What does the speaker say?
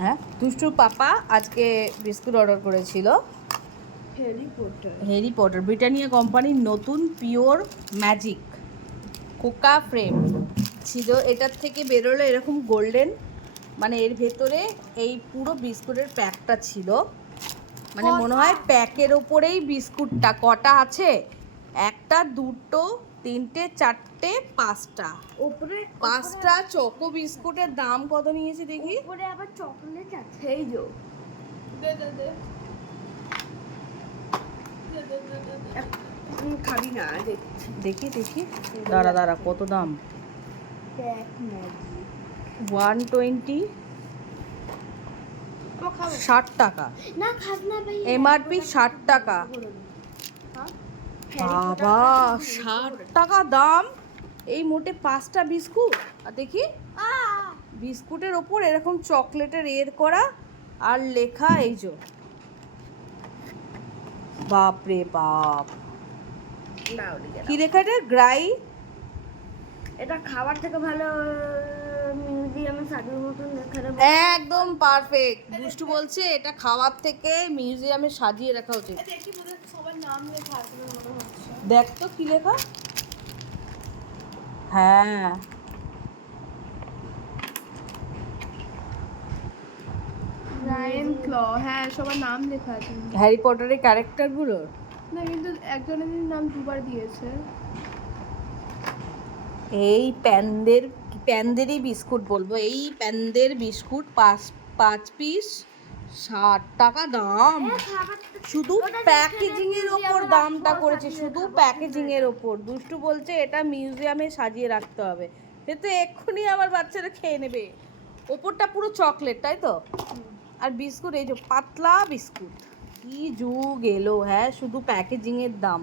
হ্যাঁ, দুষ্টুর পাপা আজকে biscuit order করেছিল হ্যারি পটার ব্রিটানিয়া কোম্পানির নতুন পিওর ম্যাজিক কোকা ফ্রেম ছিল। এটার থেকে বেরোলো এরকম গোল্ডেন, মানে এর ভেতরে এই পুরো বিস্কুটের প্যাকটা ছিল। মানে মনে হয় প্যাকের ওপরেই বিস্কুটটা কটা আছে, একটা দুটো তিনটে চারটে পাঁচটা, উপরে পাঁচটা চকো বিস্কুটের দাম কত নিয়েছে দেখি। উপরে আবার চকলেট আছে। এই যে খাবি না, দেখি দেখি, দাঁড়া দাঁড়া, কত দাম? 120, 60 টাকা। না খাস না ভাই, এমআরপি 60 টাকা। বাবা, 60 টাকা দাম এই মোটে পাঁচটা বিস্কুট। আর দেখি বিস্কুটের ওপর এরকম চকলেটের এর করা আর লেখা, এই যে বাপ রে বাপ, কি লেখা এটা? গ্রাই। এটা খাবার থেকে ভালো মিউজিয়ামে সাজানোর মতন লেখা রে। একদম পারফেক্ট। দুষ্টু বলছে এটা খাওয়ার থেকে মিউজিয়ামে সাজিয়ে রাখা উচিত। দেখি বোধহয় সবার নাম লেখা আছে মনে হচ্ছে। দেখ তো কি লেখা। হ্যাঁ, রায়ান ক্ল, হ্যাঁ সবার নাম লেখা আছে। হ্যারি পটারের ক্যারেক্টারগুলো। না কিন্তু একজনের নাম দুবার দিয়েছে। এই প্যানদেরই বিস্কুট বলবো, এই প্যানদের বিস্কুট পাঁচ পিস 60 টাকা দাম। শুধু প্যাকেজিং এর ওপর দামটা করেছে, শুধু প্যাকেজিং এর ওপর। দুষ্টু বলছে এটা মিউজিয়ামে সাজিয়ে রাখতে হবে, কিন্তু এক্ষুনি আবার বাচ্চারা খেয়ে নেবে। ওপরটা পুরো চকলেট, তাই তো? আর বিস্কুট এই যে পাতলা বিস্কুট। কি যুগ এলো, হ্যাঁ, শুধু প্যাকেজিং এর দাম।